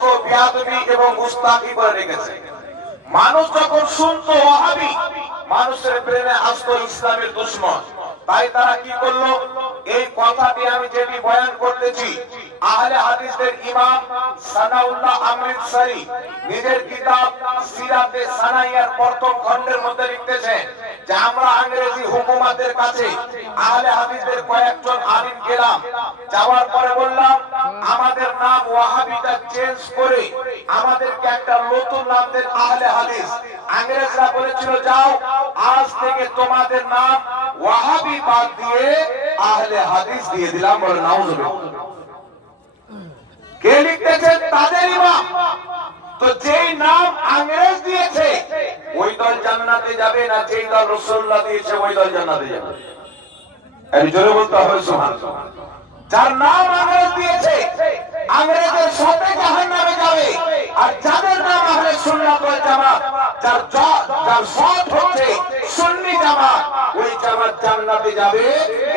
বেয়াদবি এবং গুস্তাখি করে রেখেছে। মানুষ যখন শুনতো ওয়াহাবি, মানুষের ব্রেনে আসতো ইসলামের দুশমন। তাই তারা কি করলো? এই কথাটি আমি যেটি বয়ান করতেছি, আহলে হাদিসদের ইমাম সানাউল্লাহ আমৃতসরি নিজের কিতাব সিরাতে সানাইয়ার প্রথম খণ্ডের মধ্যে লিখতেছেন যে আমরা ইংরেজি হুকুমতের কাছে আহলে হাদিসদের কয়েকজন আলিম গেলাম, যাওয়ার পরে বললাম আমাদের নাম ওয়াহাবিটা চেঞ্জ করে আমাদেরকে একটা নতুন নাম দেন আহলে হাদিস। ইংরেজরা বলেছিল যাও আজ থেকে তোমাদের নাম ওয়াহাবি বাদ দিয়ে আহলে হাদিস দিয়ে দিলাম। বলে নাউজুবিল্লাহ। কে লিখতেছেন? তাদের ইমাম। তো যেই নাম ইংরেজ দিয়েছে ওই দল জান্নাতে যাবে না, যেই দল রাসূলুল্লাহ দিয়েছে ওই দল জান্নাতে যাবে। এই জোরে বলতে হবে সুবহানাল্লাহ। যার নাম ইংরেজ দিয়েছে ইংরেজের সাথে জাহান্নামে যাবে, আর যাদের নাম আহলে সুন্নাত ওয়াল জামাত, যার সৎ হচ্ছে সুন্নি জামাত, ওই জামাত জান্নাতে যাবে।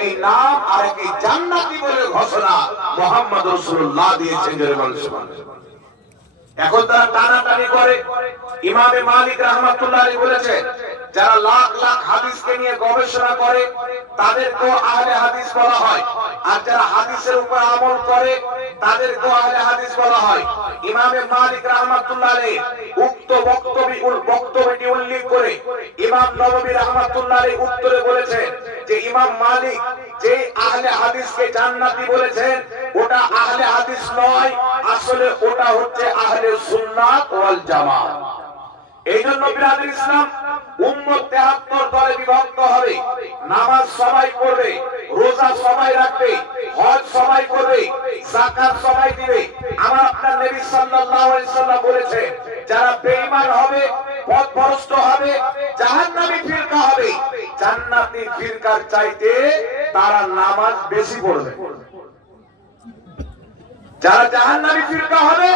এই নাম আর কি জান্নাতি বলে ঘোষণা মুহাম্মদ রাসূলুল্লাহ দিয়েছেন। জোরে বলুন সুবহানাল্লাহ। এখন তারা টানাটানি করে। ইমামে মালিক রাহমাতুল্লাহ আলাইহি বলেছেন যারা লাখ লাখ হাদিসকে নিয়ে গবেষণা করে তাদেরকেও আহলে হাদিস বলা হয়, আর যারা হাদিসের উপর আমল করে তাদেরকেও আহলে হাদিস বলা হয়। ইমামে মালিক রাহমাতুল্লাহ আলাইহি উক্ত বক্তব্যটি উল্লেখ করে ইমাম নববী রাহমাতুল্লাহ আলাইহি উত্তরে বলেছেন যে ইমাম মালিক যে আহলে হাদিসকে জান্নাতি বলেছেন ওটা আহলে হাদিস নয়, আসলে ওটা হচ্ছে আহলে সুন্নাত ওয়াল জামাত। এই জন্য বিরাদর ইসলাম উম্মত 73 দলে বিভক্ত হবে। নামাজ সবাই পড়বে, রোজা সবাই রাখবে, হজ সবাই করবে, যাকাত সবাই দিবে। আমার আপনার নবী সাল্লাল্লাহু আলাইহি সাল্লাম বলেছে যারা বেঈমান হবে, পথভ্রষ্ট হবে, জাহান্নামী ফিরকা হবে, জান্নাতি ফিরকার চাইতে তারা নামাজ বেশি পড়বে। যারা জাহান্নামী ফিরকা হবে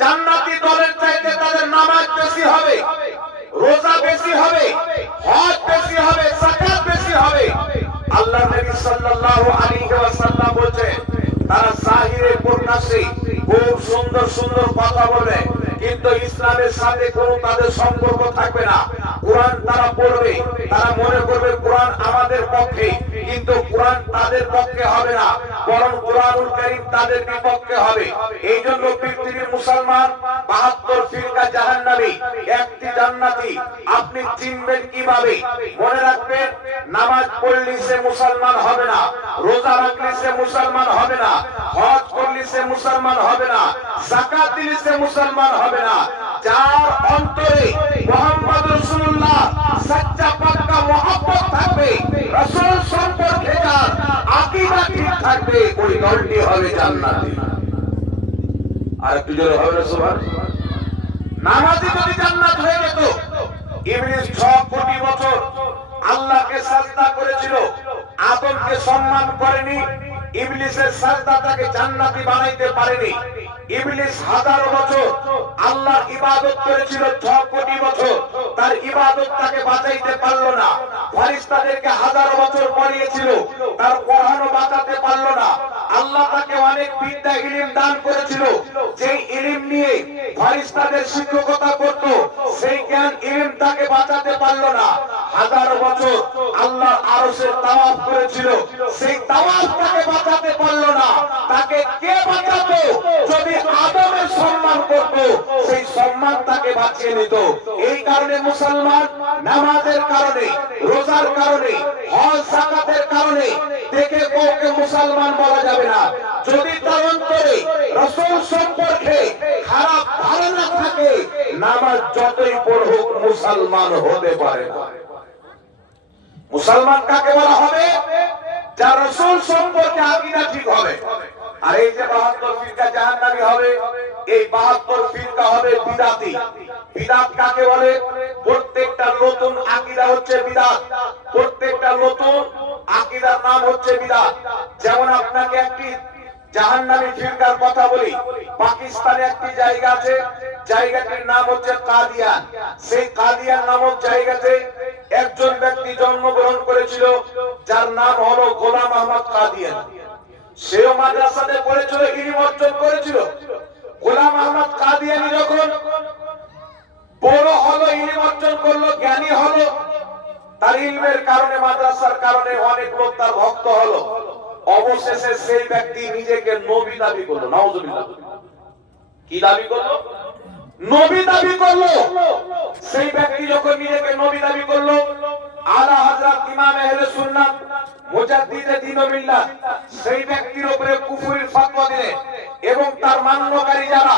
জান্নাতি দলের চাইতে তাদের নামাজ বেশি হবে, রোজা বেশি হবে, হজ বেশি হবে, যাকাত বেশি হবে। আল্লাহর নবী সাল্লাল্লাহু আলাইহি ওয়াসাল্লাম বলেন তারা জাহিরে প্রকাশে খুব সুন্দর সুন্দর কথা বলে, কিন্তু ইসলামের সাথে কোনো তাদের সম্পর্ক থাকবে না। কোরআন তারা পড়বে, তারা মনে করবে কোরআন আমাদের পক্ষে, কিন্তু কোরআন তাদের পক্ষে হবে না, বরং কোরআনুল কারীম তাদের বিপক্ষে হবে। এই জন্য পৃথিবীর মুসলমান 72 ফিরকা জাহান্নামী, একটি জান্নাতি। আপনি চিনবেন কিভাবে? মনে রাখবেন নামাজ পড়লে সে মুসলমান হবে না, রোজা রাখলে সে মুসলমান হবে না, হজ করলে সে মুসলমান হবে না, যাকাত দিলে সে মুসলমান হবে না। যার অন্তরে মুহাম্মদ রাসূলুল্লাহ সচ্চা পাক্কা মহব্বত থাকবে, রাসূল সম্পর্কে যার আকীদা ঠিক থাকবে, ওই দলটি হবে জান্নাতি। আর একটু জোরে হবে না সুবহানাল্লাহ। নামাজি যদি জান্নাত হয়ে যেত, ইবলিস 6 কোটি বছর আল্লাহকে সাজদা করেছিল, আদমকে সম্মান করেনি, ইবলিসের সাজদা তাকে জান্নাতি বানাইতে পারেনি। ইবলিস 1000 বছর আল্লাহর ইবাদত করেছিল, 6 কোটি বছর তার ইবাদত তাকে বাঁচাইতে পারলো না। ফেরেশতাদেরকে 1000 বছর পড়িয়েছিল, তার পড়ানো বাঁচাতে পারলো না। আল্লাহ তাকে অনেক বিদ্যা ইলম দান করেছিল, যেই ইলম নিয়ে ফেরেশতাদের শিক্ষকতা করত, সেই জ্ঞান ইলম তাকে বাঁচাতে পারলো না। 1000 বছর আল্লাহর আরশের তাওয়াফ করেছিল, সেই তাওয়াফ তাকে বাঁচাতে পারলো না। তাকে কে বাঁচাতো? যদি আদমের সম্মান করত, সেই সম্মান তাকে বাঁচিয়ে নিত। এই কারণে মুসলমান নামাজের কারণে, রোজার কারণে, হজ যাকাতের কারণে দেখে কাউকে মুসলমান বলা যাবে না। যদি তার অন্তরে রাসূল সম্পর্কে খারাপ ধারণা থাকে, নামাজ যতই পড়ুক মুসলমান হতে পারে না। মুসলমান কাকে বলা হবে? যার রাসূল সম্পর্কে আকীদা ঠিক হবে। আর এই যে 72 ফিরকা জাহান্নামী হবে, এই 72 ফিরকা হবে বিদআতি। বিদআত কাকে বলে? প্রত্যেকটা নতুন আকীদা হচ্ছে বিদআত, প্রত্যেকটা নতুন আকীদার নাম হচ্ছে বিদআত। যেমন আপনাকে একটি জাহান্নামী ফিরকার কথা বলি। পাকিস্তানে একটি জায়গা আছে, জায়গাটির নাম হচ্ছে কাদিয়ান। সেই কাদিয়ান নামক জায়গাতে একজন ব্যক্তি জন্মগ্রহণ করেছিল, যার নাম হলো গোলাম আহমদ কাদিয়ান। সেও মাদ্রাসাতে পড়েছিল, ইলম অর্জন করেছিল। গোলাম আহমদ কাদিয়ানী যখন বড় হলো, ইলম অর্জন করলো, জ্ঞানী হলো, তার ইলমের কারণে, মাদ্রাসার কারণে অনেক লোক তার ভক্ত হলো। অবশেষে সেই ব্যক্তি নিজেকে নবী দাবি করলো। নাউজুবিল্লাহ। কি দাবি করলো? নবী দাবি করলো। সেই ব্যক্তি যখন নিজেকে নবী দাবি করলো, আলা হযরত ইমাম আহলে সুন্নাত মুজাদ্দিদে দ্বীন ও মিল্লাত সেই ব্যক্তির উপরে কুফরির ফতোয়া দিলেন এবং তার মান্যকারী যারা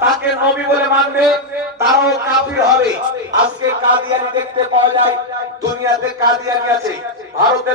তাকে নবী বলে মানবে তারাও কাফির হবে। আজকে কাদিয়ানী দেখতে পাওয়া যায়, দুনিয়াতে কাদিয়ানী আছে। ভারতের